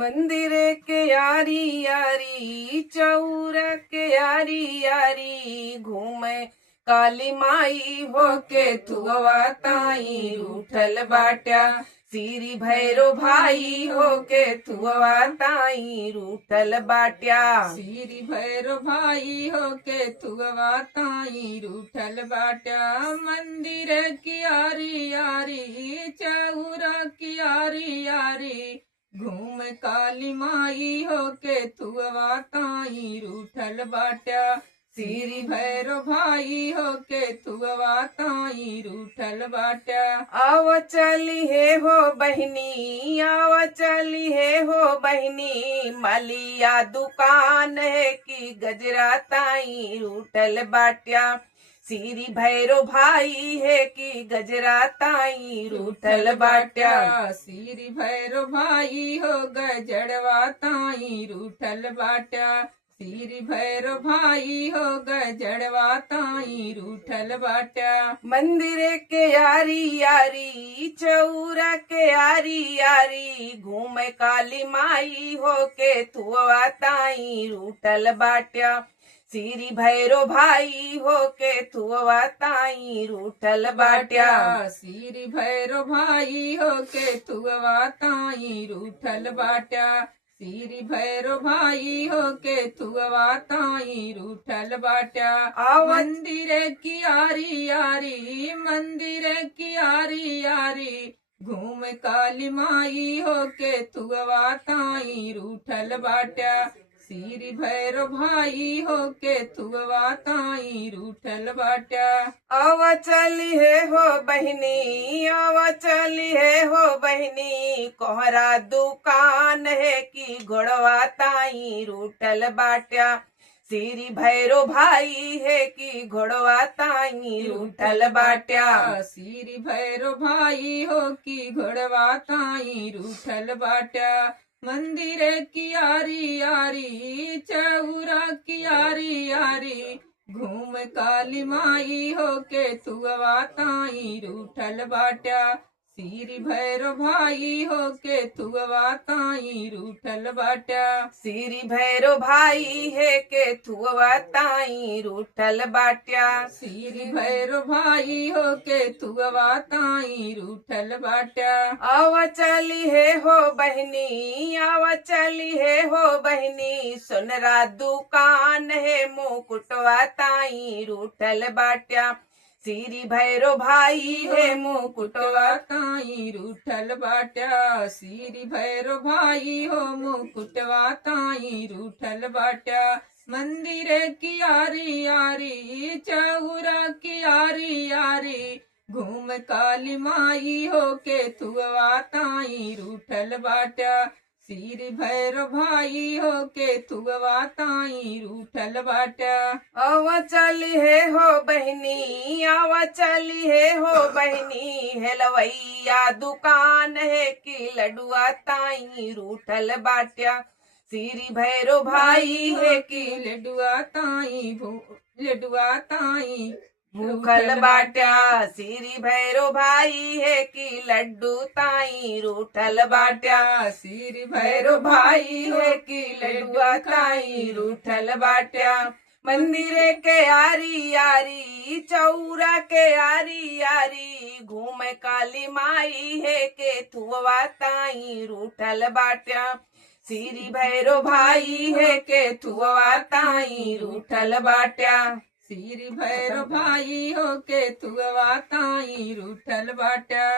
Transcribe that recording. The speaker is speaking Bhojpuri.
मंदिर के यारी यारी चौर के यारी यारी घूमे काली माई होके थुआ ताई रूठल बाट्या सीरी भैरो भाई होके थुआ ताई रूठल बाट्या सीरी भैरो भाई होके थुआ ताई रूठल बाट्या मंदिर की यारी यारी चौरा की यारी यारी घूम काली माई होके थुआ ताई रूठल बाट्या सीरी भैरो भाई होके थुआ ताई रूठल बाट्या आव चली है हो बहनी आव चली है हो बहनी मलिया दुकान है कि गजरा ताई रूठल बाट्या सीरी भैरो भाई है कि गजरा ताई रूठल बाट्या सीरी भैरो भाई हो गजड़वा ताई रूठल बाट्या सीरी भैरो भाई हो गजड़वा ताई रूठल बाट्या मंदिर के यारी यारी चौरा के यारी यारी घूमे काली माई होके थुआ ताई रूठल बाट्या सीरी भैरो भाई होके थुआ ताई रूठल बाट्या सीरी भैरो भाई होके थुआ ताई रूठल बाट्या सीरी भैरो भाई होके थुआ ताई रूठल बाट्या मंदिर की यारी यारी मंदिर की यारी यारी घूम काली माई होके थुआ ताई रूठल बाट्या सीरी भैरो भाई होके थुआ ताई रूठल बाट्या आव चली है हो बहनी आव चली है हो बहनी कोहरा दुकान है कि घोड़वा ताई रूठल बाट्या सीरी भैरो भाई है कि घोड़वा ताई रूठल बाट्या सीरी भैरो भाई हो कि घोड़वा ताई रूठल बाट्या मंदिर की यारी यारी चौरा की यारी यारी घूम काली माई होके थुआ ताई रूठल बाट्या सीरी भैरो भाई होके थुआ ताई रूठल बाट्या सीरी भैरो भाई है के थुआ ताई रूठल बाट्या सीरी भैरो भाई होके थुआ ताई रूठल बाट्या आव चली है हो बहनी आव चली है हो बहनी सोनरा दुकान है मुकुटवा ताई रूठल बाट्या सीरी भैरो भाई है मुकुटवा ताई रूठल बाट्या सीरी भैरो भाई हो मुकुटवा ताई रूठल बाट्या मंदिर की यारी यारी चौरा की यारी यारी घूम काली माई होके थुआ ताई रूठल बाट्या सीरी भैरो भाई होके थुआ ताई रूठल बाट्या आव चली है हो बहनी आव चली है हो बहनी हेलवैया दुकान है कि लडुआ ताई रूठल बाट्या सीरी भैरो भाई है कि लडुआ ताई भूखल बाट्या सीरी भैरो भाई है कि लड्डू ताई रूठल बाट्या सीरी भैरो भाई है कि लड्डुआ ताई रूठल बाट्या मंदिर के यारी यारी चौरा के यारी यारी घूमे काली माई है के थुआ ताई रूठल बाट्या सीरी भैरो भाई है के थुआ ताई रूठल बाट्या सीरी भैरो भाई होके थुआ ताई रूठल बाट्या।